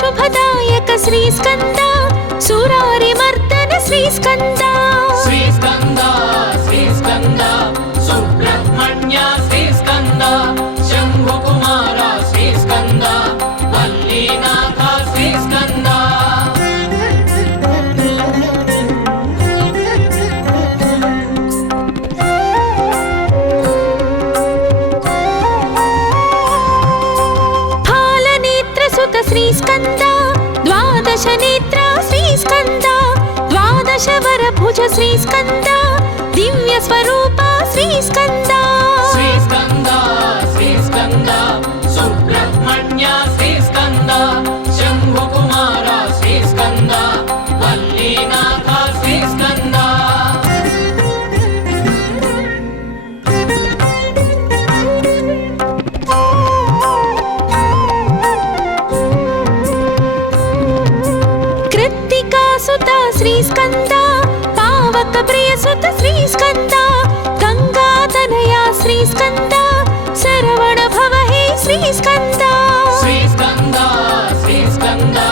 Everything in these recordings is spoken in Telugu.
शुभदायक श्री स्कंदा सुरारि मर्दन श्री स्कंदा श्री स्कंदा सुब्रह्मण्य श्री स्कंदा शंभु कुमार श्री स्कंदा वल्लीनाथ श्री स्कंदा श्री स्कंदा द्वादश नेत्र श्री स्कंदा द्वादश वर भुज श्री स्कंदा दिव्य स्वरूप श्री स्कंदा श्री स्कंदा सुब्रह्मण्य श्री स्कंदा शंभु कुमार श्री स्कंदा वल्लीनाथ श्री स्कंदा श्री स्कंदा पावक प्रिय सुत श्री स्कंदा गंगा तनया श्री स्कंदा सरवण भव हे श्री स्कंदा श्री स्कंदा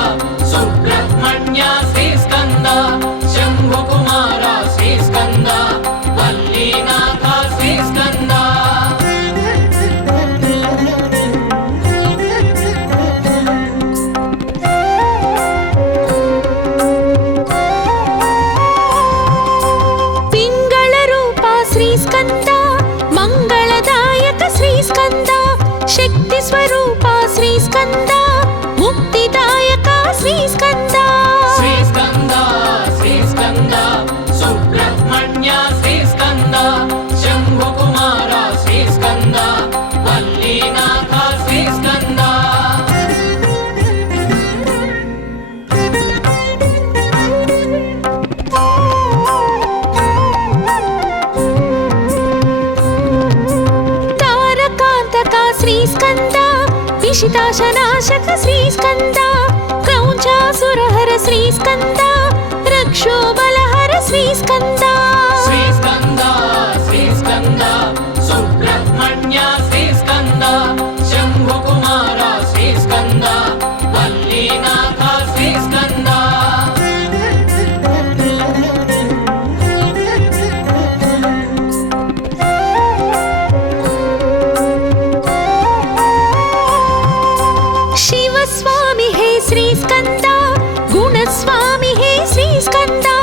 सुब्रह्मण्य श्री स्कंदा शंभु कुमार श्री स्कंदा वल्लीनाथ श्री स्कंदा शक्ति स्वरूप श्री स्कंदा मुक्तिदायक श्री स्कंदा श्री स्कंदा सुब्रह्मण्य श्री स्कंदा शंभु कुमार श्री स्कंदा वल्लीनाथ श्री स्कंदा स्कंदा विशिताशनाशक श्री स्कंदा क्रौंचासुरहर श्री स्कंदा रक्षोबलहर श्री स्कंदा श्री स्कंदा सुब्रह्मण्य श्री स्कंदा शंभु कुमार श्री स्कंदा वल्लीनाथ श्री स्कंदा श्री स्कंदा गुणस्वामी हे श्री स्कंदा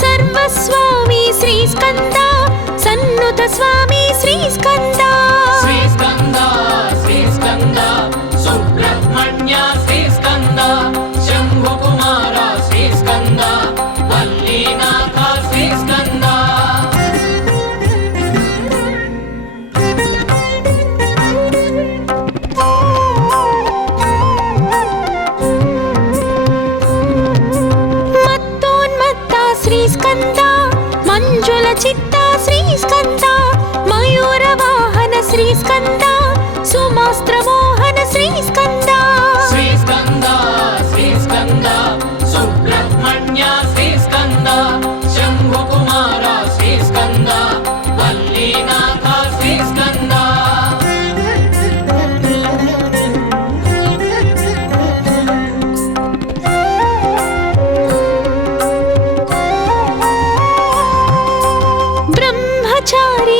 सर्वस्वामी श्री स्कंदा सन्नुत स्वामी श्री स्कंदा श्री स्कंदा सुब्रह्मण्य श्री स्कंदा शंभु कुमार श्री स्कंदा वल्लीनाथ श्री स्कंदा स्कंदा मंजुल चित्ता श्री स्कंदा मयूर वाहन श्री स्कंदा सुमास्त्र मोहन श्री स्कंदा श्री स्कंदा सुब्रह्मण्य श्री स्कंदा शंभु कुमार श्री स्कंदा वल्लीनाथ श्री स्कंदा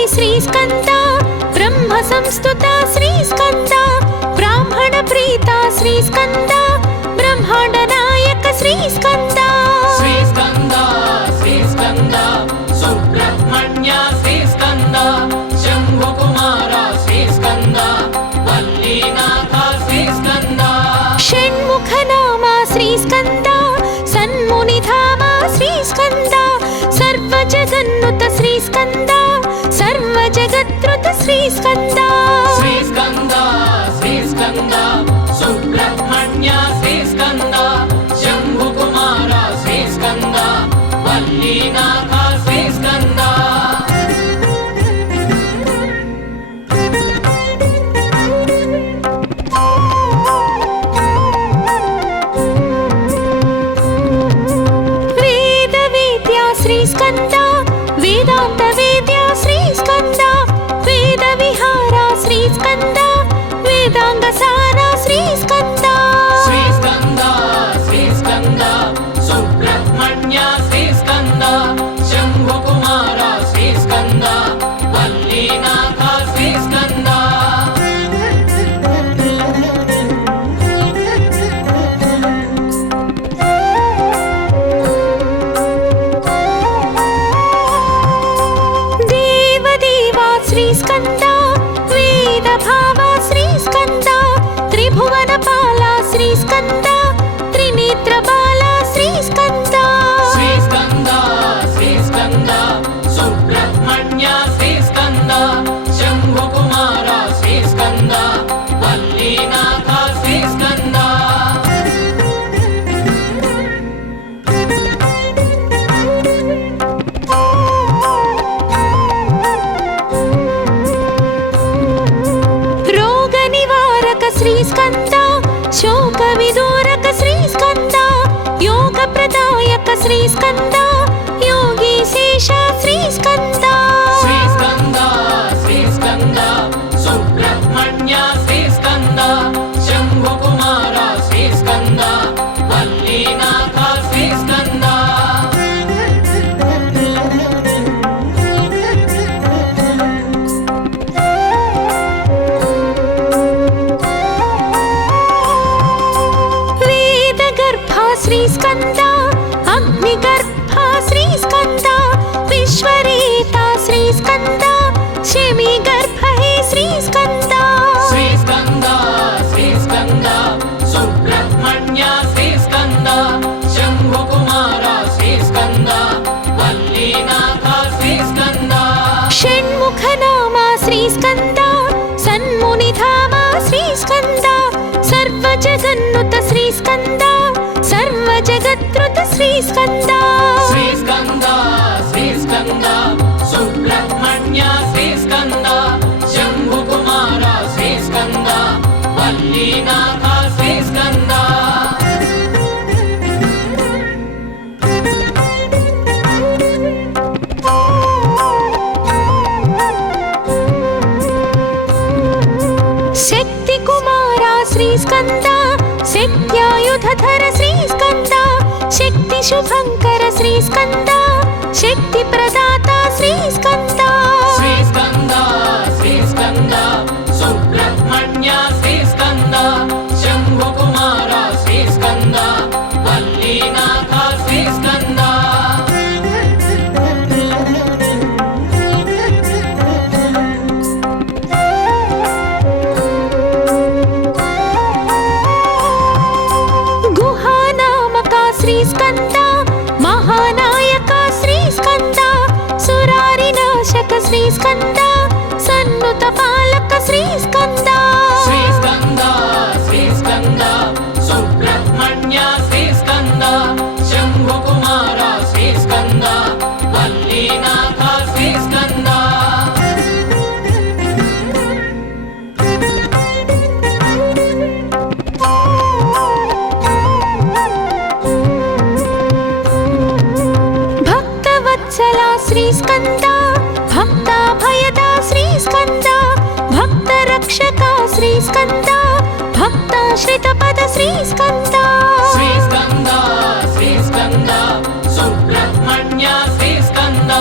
श्री स्कंदा ब्रह्म संस्तुता श्री स्कंदा ब्राह्मण प्रिय షణ్ముఖనామా శ్రీస్కంద సన్మునిధామా శ్రీస్కంద సర్వజగన్నుత శ్రీస్కంద సర్వజగత్రుత శ్రీస్కంద శ్రీస్కంద శ్రీస్కంద సుబ్రహ్మణ్య శ్రీస్కంద శంభుకుమార శ్రీస్కంద వల్లీనాథ శ్రీస్కంద వేద వేద్య శ్రీస్కంద వేదాంత వేద్య శ్రీస్కంద వేద విహార శ్రీస్కంద వేదాంగ సార శ్రీస్కంద శ్రీస్కంద శ్రీస్కంద సుబ్రహ్మణ్య శ్రీస్కంద శంభుకుమార శ్రీస్కంద వల్లీనాథ శ్రీస్కంద దేవదేవా శ్రీస్కంద వేద భావ శ్రీస్కంద త్రిభువన పాల శ్రీస్కంద త్రినేత్ర బాల శ్రీస్కంద శ్రీస్కంద శ్రీస్కంద సుబ్రహ్మణ్య శ్రీస్కంద శంభుకుమార శ్రీస్కంద వల్లీనాథ శ్రీస్కంద రోగ నివారక శ్రీస్కంద శోక విదూరక శ్రీస్కంద యోగ ప్రదాయక శ్రీస్కంద యోగీశేష శ్రీస్కంద శ్రీస్కంద శ్రీస్కంద సుబ్రహ్మణ్య శ్రీస్కంద శంభుకుమార శ్రీస్కంద వల్లీనాథ శ్రీస్కంద వేద గర్భ శ్రీస్కంద అగ్ని గర్భ శ్రీస్కంద విశ్వరేత శ్రీస్కంద శమి గర్భ హే శ్రీస్కంద శ్రీస్కంద శ్రీస్కంద సుబ్రహ్మణ్య శ్రీస్కంద శంభుకుమార శ్రీస్కంద వల్లీనాథ శ్రీస్కంద షణ్ముఖనామా శ్రీస్కంద సన్మునిధామా శ్రీస్కంద సర్వజగన్నుత శ్రీస్కంద సర్వజగత్రుత శ్రీస్కంద శ్రీస్కంద శ్రీస్కంద సుబ్రహ్మణ్య శ్రీస్కంద శంభుకుమార శ్రీస్కంద వల్లీనాథ శ్రీస్కంద శక్తి కుమార శ్రీస్కంద శక్త్యాయుధర శ్రీస్కంద శక్తి శుభంకర శ్రీస్కంద శక్తి ప్రదాత శ్రీస్కంద శ్రీస్కంద శ్రీస్కంద సుబ్రహ్మణ్య శ్రీస్కంద శంభుకుమార శ్రీస్కంద వల్లీనాథ శ్రీస్కంద గుహానామక శ్రీస్కంద మహానాయక శ్రీస్కంద సురారినాశక శ్రీస్కంద సన్నుత పాలక శ్రీస్కంద శ్రీస్కంద శ్రీస్కంద సుబ్రహ్మణ్య శ్రీస్కంద శంభుకుమార శ్రీస్కంద వల్లీనాథ శ్రీస్కంద భక్తవత్సల శ్రీస్కంద భక్తాభయద శ్రీస్కంద భక్తరక్షక శ్రీస్కంద భక్తాశ్రిత పద శ్రీస్కంద శ్రీస్కంద శ్రీస్కంద సుబ్రహ్మణ్య శ్రీస్కంద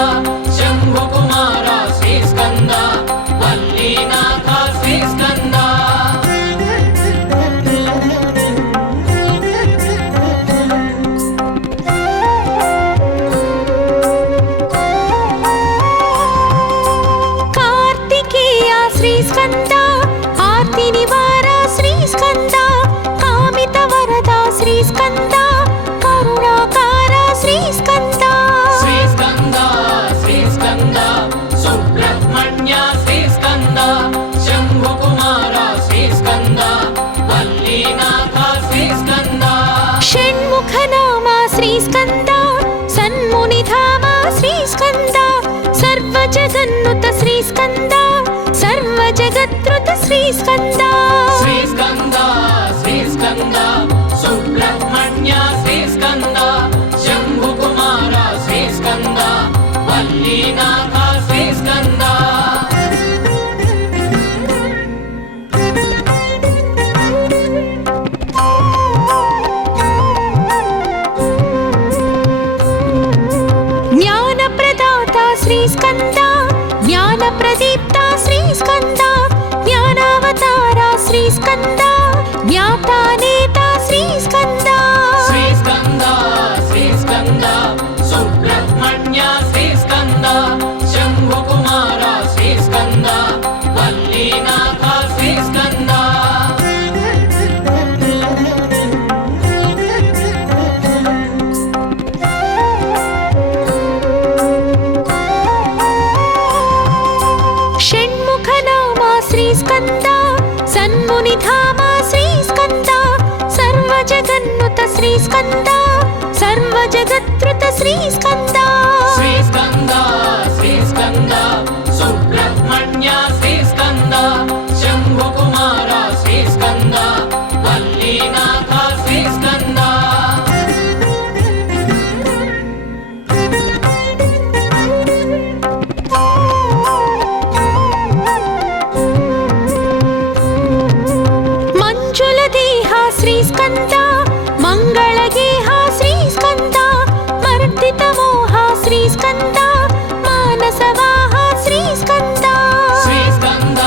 శంభుకుమార శ్రీస్కంద వల్లీనాథ శ్రీస్కంద శ్రీస్కంద ఆర్తి నివార శ్రీస్కంద కామిత వరద శ్రీస్కంద శ్రీస్కంద శ్రీస్కంద సుబ్రహ్మణ్య శ్రీస్కంద శంభుకుమార శ్రీస్కంద వల్లీనాథ శ్రీస్కంద జ్ఞానప్రదాత శ్రీస్కంద జ్ఞానప్రదీప్త శ్రీస్కంద జ్ఞానావతార శ్రీస్కంద జ్ఞాతానేత శ్రీస్కంద శ్రీస్కంద శ్రీస్కంద సుబ్రహ్మణ్య శ్రీస్కంద శంభుకుమార శ్రీస్కంద వల్లీనాథ శ్రీస్కంద షణ్ముఖనామ శ్రీస్కంద సన్మునిధామ శ్రీస్కంద సర్వజగన్నుత శ్రీస్కంద సర్వజగత్రుత శ్రీస్కంద శ్రీస్కంద శ్రీస్కంద సుబ్రహ్మణ్య శ్రీస్కంద శంభుకుమార శ్రీస్కంద వల్లీనాథ శ్రీస్కంద మంజుల దేహ శ్రీస్కంద మంగళగేహ శ్రీస్కంద మర్దిత మోహ శ్రీస్కంద మానసవాహ శ్రీస్కంద శ్రీస్కంద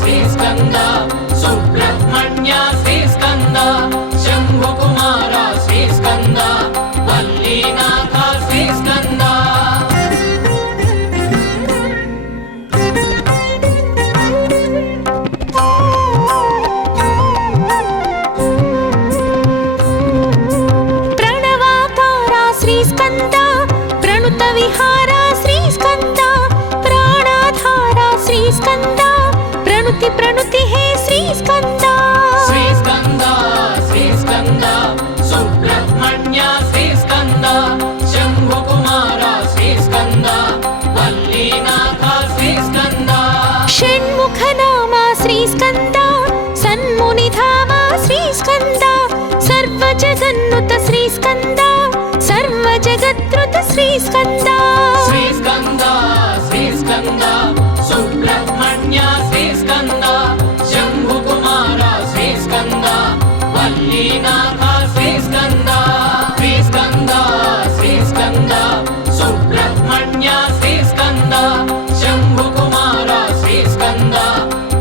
శ్రీస్కంద సుబ్రహ్మణ్య శ్రీస్కంద శంభుకుమార శ్రీస్కంద వల్లీనాథ శ్రీస్కంద ప్రణవాకార శ్రీస్కంద ప్రణుత విహార శ్రీస్కంద ప్రాణాధార శ్రీస్కంద ప్రణుతి ప్రణుతి హే శ్రీస్కంద శ్రీస్కంద శ్రీస్కంద సుబ్రహ్మణ్య శ్రీస్కంద శంభుకుమార శ్రీస్కంద వల్లీనాథ శ్రీస్కంద షణ్ముఖనామ శ్రీస్కంద సన్మునిధామ శ్రీస్కంద సర్వజగన్నుత శ్రీస్కంద సర్వజగత్రుత శ్రీస్కంద శ్రీస్కంద శ్రీస్కంద సుబ్రహ్మణ్య శ్రీస్కంద శంభుకుమార శ్రీస్కంద వల్లీనాథ శ్రీస్కంద శ్రీస్కంద శ్రీస్కంద సుబ్రహ్మణ్య శ్రీస్కంద శంభుకుమార శ్రీస్కంద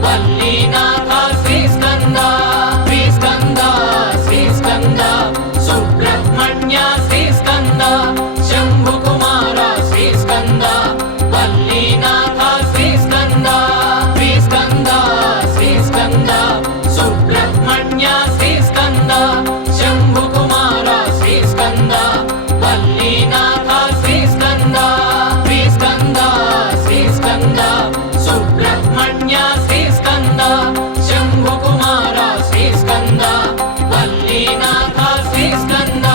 వల్లీనాథ శ్రీస్కంద శ్రీస్కంద శ్రీస్కంద సుబ్రహ్మణ్య శ్రీస్కంద శంభుకుమార శ్రీస్కంద వల్లీనాథ శ్రీస్కంద శ్రీస్కంద శ్రీస్కంద సుబ్రహ్మణ్య శ్రీస్కంద శంభుకుమార శ్రీస్కంద వల్లీనాథ శ్రీస్కంద శ్రీస్కంద శ్రీస్కంద సుబ్రహ్మణ్య శ్రీస్కంద శంభుకుమార శ్రీస్కంద వల్లీనాథ శ్రీస్కంద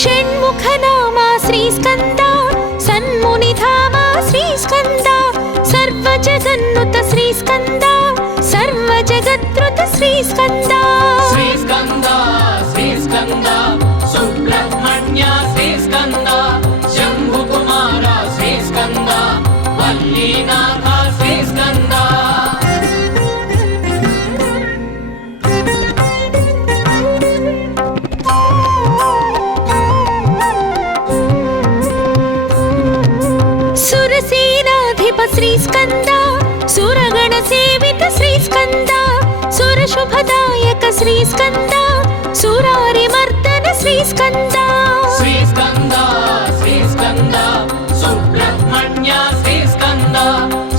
షణ్ముఖనామ శ్రీస్కంద సన్మునిధామ శ్రీస్కంద సర్వజగన్నుత శ్రీస్కంద సర్వజగత్రుత శ్రీస్కంద శ్రీస్కంద శ్రీస్కంద సుబ్రహ్మణ్య శ్రీస్కంద శంభుకుమార శ్రీస్కంద వల్లీనాథ శ్రీస్కంద సురసేనాధిప శ్రీస్కంద సురగణ సేవిత శ్రీస్కంద సురశుభదాయక శ్రీస్కంద సురారి మర్దన శ్రీస్కంద శ్రీస్కంద శ్రీస్కంద సుబ్రహ్మణ్య శ్రీస్కంద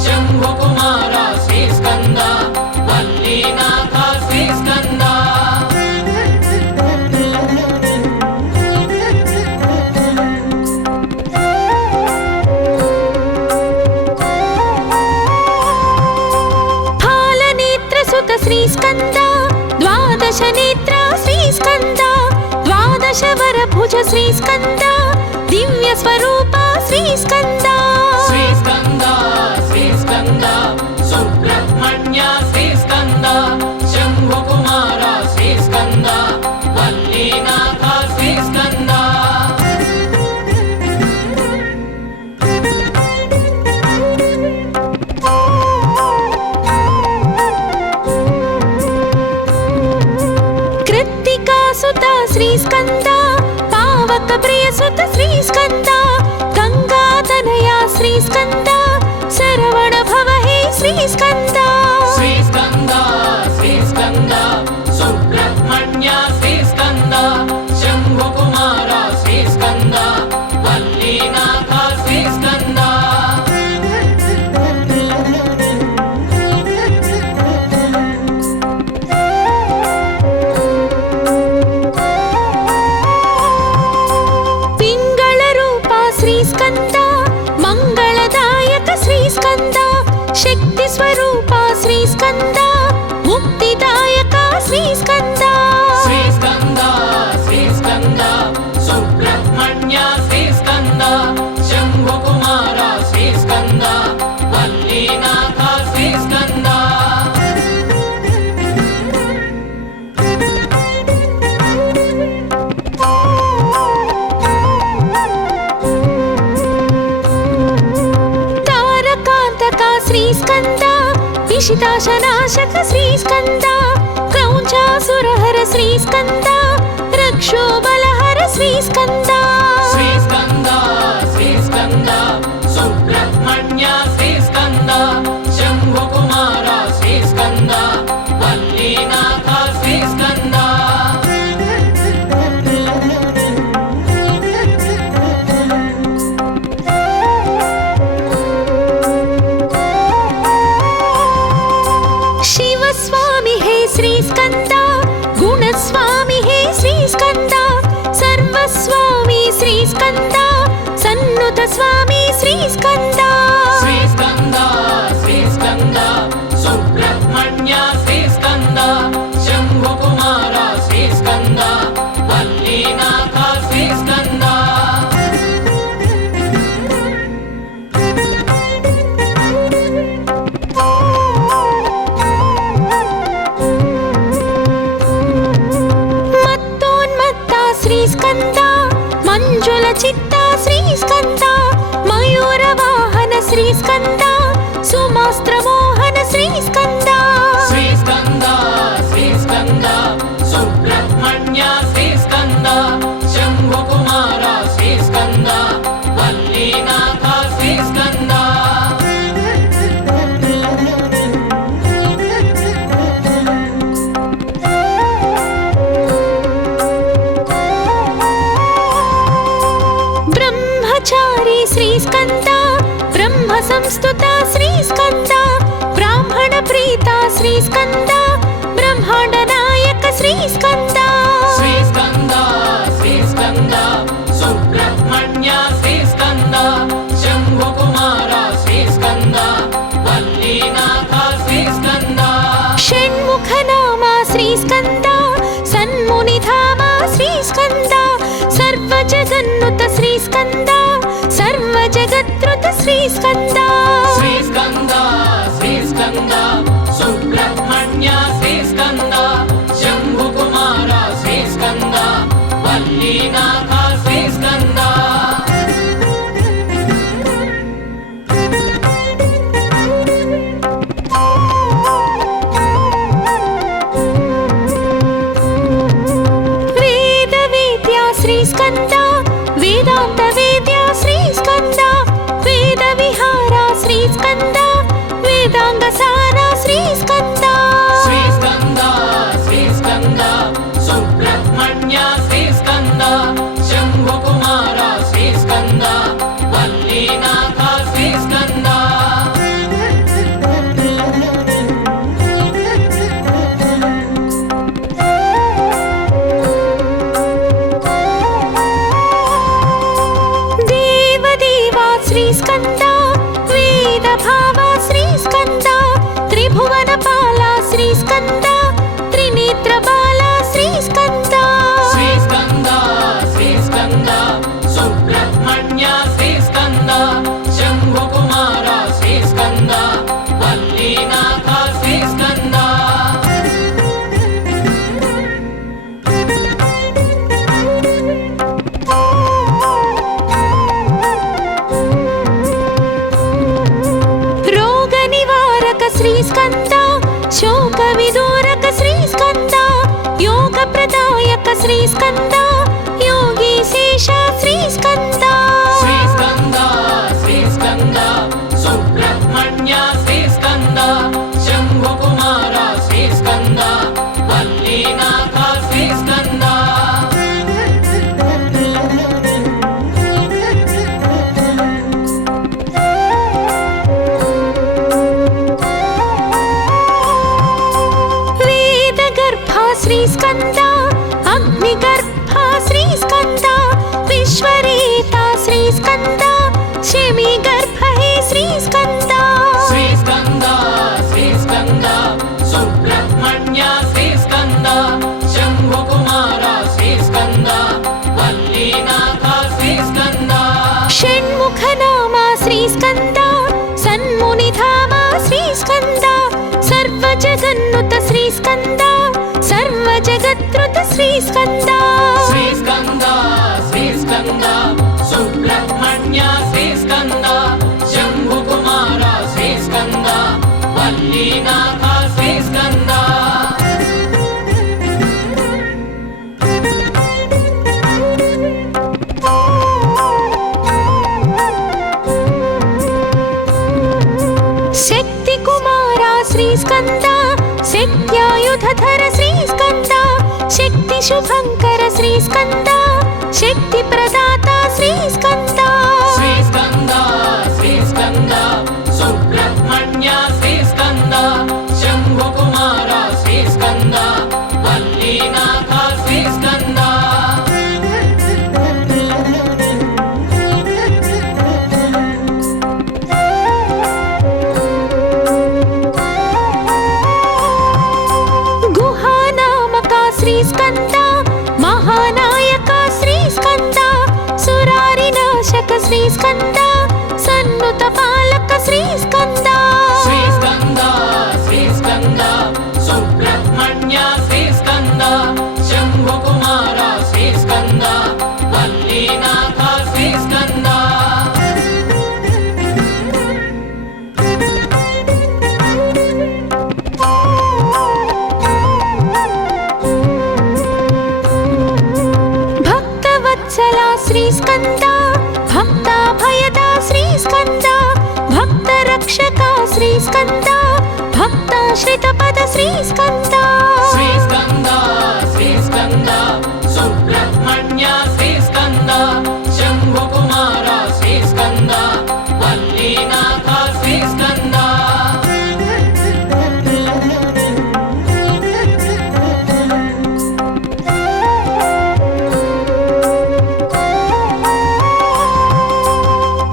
శంభుకుమార శ్రీస్కంద వల్లీనాథ శ్రీస్కంద శ్రీ స్కంద దివ్య స్వరూప శ్రీ స్కంద శ్రీ స్కంద శ్రీ స్కంద సుబ్రహ్మణ్య శ్రీ స్కంద శంభు కుమార శ్రీ స్కంద వల్లీనాథ శ్రీ స్కంద కృత్తికాసుత శ్రీ స్కంద పావక ప్రియ సుత శ్రీ స్కంద గంగాతనయ శ్రీ స్కంద శరవణ భవ హే శ్రీ స్కంద శ్రీ స్కంద శ్రీ స్కంద సుబ్రహ్మణ్య శ్రీ స్కంద శంభు కుమార శ్రీ స్కంద వల్లీనాథ శ్రీ స్కంద పింగళ రూప శ్రీ స్కంద మంగళదాయక శ్రీ స్కంద శక్తి స్వరూప శ్రీ స్కంద ముక్తిదాయక శ్రీ స్కంద శ్రీ స్కంద శ్రీ స్కంద సుబ్రహ్మణ్య శ్రీ స్కంద శంభు కుమార శ్రీ స్కంద వల్లీనాథ శ్రీ స్కంద తారకాంతక శ్రీ స్కంద విషితాశనాశక శ్రీ స్కంద క్రౌంచాసురహర శ్రీ స్కంద రక్షోబలహర శ్రీ స్కంద శ్రీ స్కంద శ్రీ స్కంద సుబ్రహ్మణ్య శ్రీ స్కంద శంభు కుమార శ్రీ స్కంద వల్లీనాథ శ్రీ స్కంద शिवस्वामी हे श्री स्कंद गुणस्वामी हे श्री स्कंद सर्वस्वामी श्री स्कंद सन्नुत स्वामी श्री स्कंद శ్రీ స్కంద శ్రీ స్కంద సుబ్రహ్మణ్య శ్రీ స్కంద శంభు కుమార శ్రీ స్కంద వల్లీనాథ శ్రీ స్కంద मत्तोन्मत्ता श्री स्कंद मंजुल चित्ता श्री स्कंद मयूर वाहन श्री स्कंद सुमास्त्र मोहन श्री स्कंद శ్రీ స్కంద శ్రీ స్కంద సుబ్రహ్మణ్య శ్రీ స్కంద శంభు కుమార శ్రీ స్కంద వల్లీనాథ శ్రీ స్కంద ब्रह्मचारी श्री स्कंद ब्रह्म संस्तुता श्री स्कंद ब्राह्मण प्रीता श्री स्कंद ब्रह्मांड नायक श्री स्कंद శ్రీ స్కంద శ్రీ స్కంద సుబ్రహ్మణ్య శ్రీ స్కంద శంభు కుమార శ్రీ స్కంద వల్లీనాథ శ్రీ స్కంద षण्मुख नाम श्री स्कंद सन्मुनि धाम श्री स्कंद सर्व जगन्नुत श्री स्कंद सर्व जगत्रुत श्री स्कंद శ్రీ స్కంద శ్రీ స్కంద సుబ్రహ్మణ్య శ్రీ స్కంద శంభు కుమార శ్రీ స్కంద వల్లీనాథ శ్రీ స్కంద वेद वेद्या श्री स्कंद वेदांत वेद्या श्री स्कंद वेद विहारा श्री स्कंद वेदांग सारा श्री स्कंद శ్రీ స్కంద శ్రీ స్కంద సుబ్రహ్మణ్య శ్రీ స్కంద శంభు కుమార శ్రీ స్కంద వల్లీనాథ శ్రీ స్కంద देवदेवा श्री स्कंद वेद भावा श्री स्कंद त्रिभुवन पाला श्री स्कंद त्रिनेत्र बाला श्री स्कंद శ్రీ స్కంద శ్రీ స్కంద సుబ్రహ్మణ్య శ్రీస్కంద శంభుకుమార శ్రీస్కంద వల్లీనాథ శ్రీస్కంద రోగ నివారక శ్రీస్కంద శోక విదూరక శ్రీస్కంద యోగ ప్రదాయక శ్రీస్కంద యోగీశేష శ్రీస్కంద శ్రీస్కంద శ్రీస్కంద సుబ్రహ్మణ్య శ్రీస్కంద శంభుకుమార శ్రీస్కంద వల్లీనాథ శ్రీస్కంద వేదగర్భ శ్రీస్కంద అగ్నిగర్భ శ్రీస్కంద విశ్వరేత శ్రీస్కంద శమీగర్భ హే శ్రీస్కంద శ్రీస్కంద శ్రీస్కంద సుబ్రహ్మణ్య శ్రీస్కంద శంభుకుమార శ్రీస్కంద వల్లీనాథ శ్రీస్కంద షణ్ముఖ నామ శ్రీస్కంద సన్మునిధామ శ్రీస్కంద సర్వజగన్నుత శ్రీస్కంద సర్వజగత్రుత శ్రీస్కంద శ్రీస్కంద శ్రీస్కంద సుబ్రహ్మణ్య శ్రీస్కంద శంభుకుమార శ్రీస్కంద వల్లీనాథ శ్రీస్కంద శక్తి కుమార శ్రీస్కంద శక్త్యాయుధర శ్రీస్కంద శక్తి శుభంకర శ్రీస్కంద శక్తి ప్రదాత శ్రీస్కంద శ్రీస్కంద శ్రీస్కంద సుబ్రహ్మణ్య శ్రీస్కంద శంభుకుమార శ్రీస్కంద వల్లీనాథ శ్రీస్కంద గుహానామక శ్రీస్కంద మహానాయక శ్రీస్కంద సురారినాశక శ్రీస్కంద సన్నుత పాలక శ్రీస్కంద శ్రీస్కంద శ్రీస్కంద సుబ్రహ్మణ్య శ్రీస్కంద శంభుకుమార శ్రీస్కంద వల్లీనాథ శ్రీస్కంద భక్తవత్సల శ్రీస్కంద భక్తాభయద శ్రీస్కంద భక్తరక్షక శ్రీస్కంద భక్తాశ్రిత పద శ్రీస్కంద శ్రీస్కంద శ్రీస్కంద సుబ్రహ్మణ్య శ్రీస్కంద శంభుకుమార శ్రీస్కంద వల్లీనాథ శ్రీస్కంద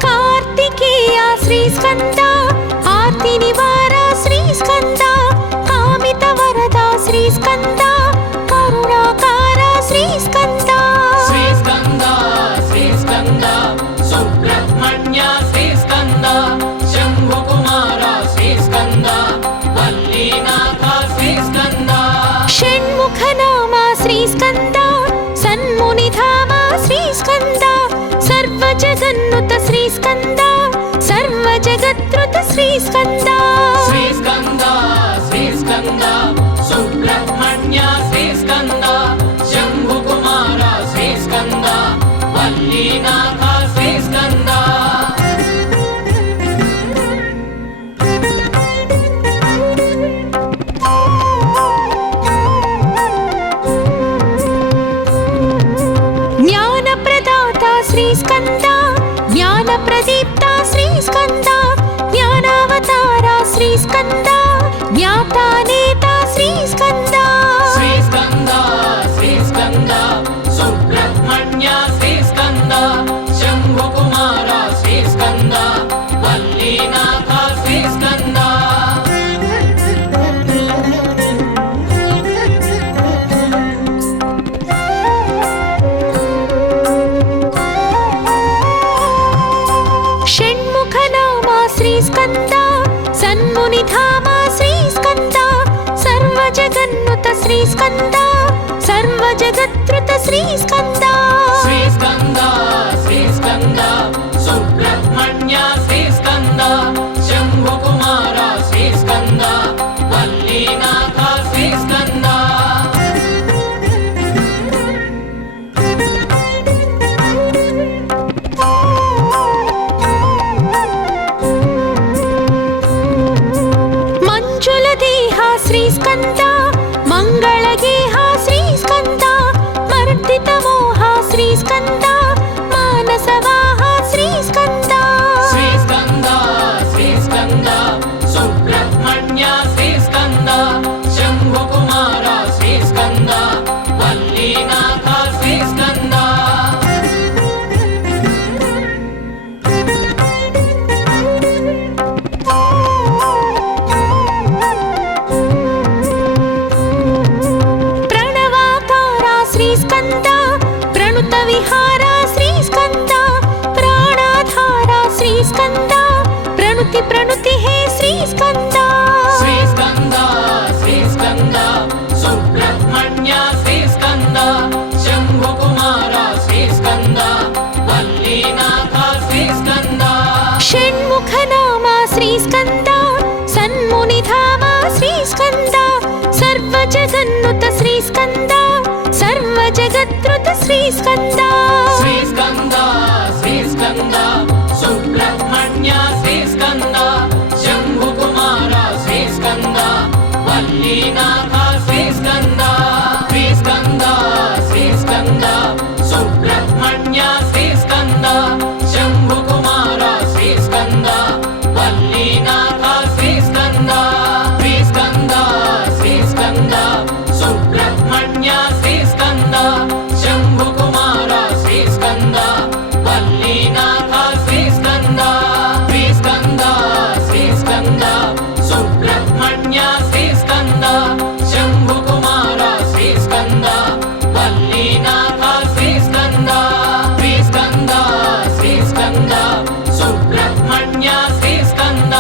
కార్తికేయ శ్రీస్కంద ఆర్తి నివార శ్రీస్కంద కామిత వరద శ్రీస్కంద కరుణాకార శ్రీస్కంద శ్రీస్కంద శ్రీస్కంద సుబ్రహ్మణ్య శ్రీస్కంద శంభుకుమార శ్రీస్కంద వల్లీనాథ శ్రీస్కంద షణ్ముఖ నామ శ్రీస్కంద సన్మునిధామ శ్రీస్కంద సర్వజగన్నుత శ్రీస్కంద సర్వజగత్రుత శ్రీస్కంద శ్రీస్కంద శ్రీస్కంద సుబ్రహ్మణ్య శ్రీస్కంద శంభుకుమార శ్రీస్కంద వల్లీనాథ శ్రీస్కంద జ్ఞానప్రదాత శ్రీస్కంద జ్ఞానప్రదీప్త శ్రీస్కంద జ్ఞానావతార శ్రీస్కంద జ్ఞాతానేత శ్రీస్కంద శ్రీస్కంద శ్రీస్కంద సుబ్రహ్మణ్య శ్రీస్కంద శంభుకుమార శ్రీస్కంద వల్లీనాథ శ్రీస్కంద శ్రీస్కంద సన్మునిధామ శ్రీస్కంద సర్వజగన్నుత శ్రీస్కంద సర్వజగత్రుత శ్రీస్కంద శ్రీస్కంద శ్రీస్కంద సుబ్రహ్మణ్య శ్రీస్కంద శంభుకుమార శ్రీస్కంద వల్లీనాథ శ్రీస్కంద శ్రీస్కంద మంగళగేహ శ్రీస్కంద మర్దితమోహ శ్రీస్కంద మానసవాహ శ్రీస్కంద శ్రీస్కంద శ్రీస్కంద సుబ్రహ్మణ్య శ్రీస్కంద శంభుకుమార శ్రీస్కంద వల్లీనాథ శ్రీస్కంద శ్రీస్కంద ప్రణుత విహార శ్రీస్కంద ప్రాణాధార శ్రీస్కంద ప్రణుతి ప్రణుతి హే శ్రీస్కంద శ్రీస్కంద శ్రీస్కంద సుబ్రహ్మణ్య శ్రీస్కంద శంభుకుమార శ్రీస్కంద వల్లీనాథ శ్రీస్కంద షణ్ముఖ నామ శ్రీస్కంద సన్మునిధామ శ్రీస్కంద సర్వజగన్నుత శ్రీస్కంద సర్వజగత్రుత శ్రీస్కంద శ్రీస్కంద శ్రీస్కంద సుబ్రహ్మణ్య శ్రీస్కంద శంభుకుమార శ్రీస్కంద వల్లీనాథ శ్రీస్కంద శ్రీస్కంద శ్రీస్కంద సుబ్రహ్మణ్య శ్రీస్కంద శంభుకుమార శ్రీస్కంద వల్లీనాథ శ్రీస్కంద శ్రీస్కంద శ్రీస్కంద సుబ్రహ్మణ్య శ్రీస్కంద శంభుకుమార శ్రీస్కంద వల్లీనాథ శ్రీస్కంద శ్రీస్కంద శ్రీస్కంద సుబ్రహ్మణ్య శ్రీస్కంద శంభుకుమార శ్రీస్కంద వల్లీనాథ శ్రీస్కంద శ్రీస్కంద శ్రీస్కంద సుబ్రహ్మణ్య శ్రీస్కంద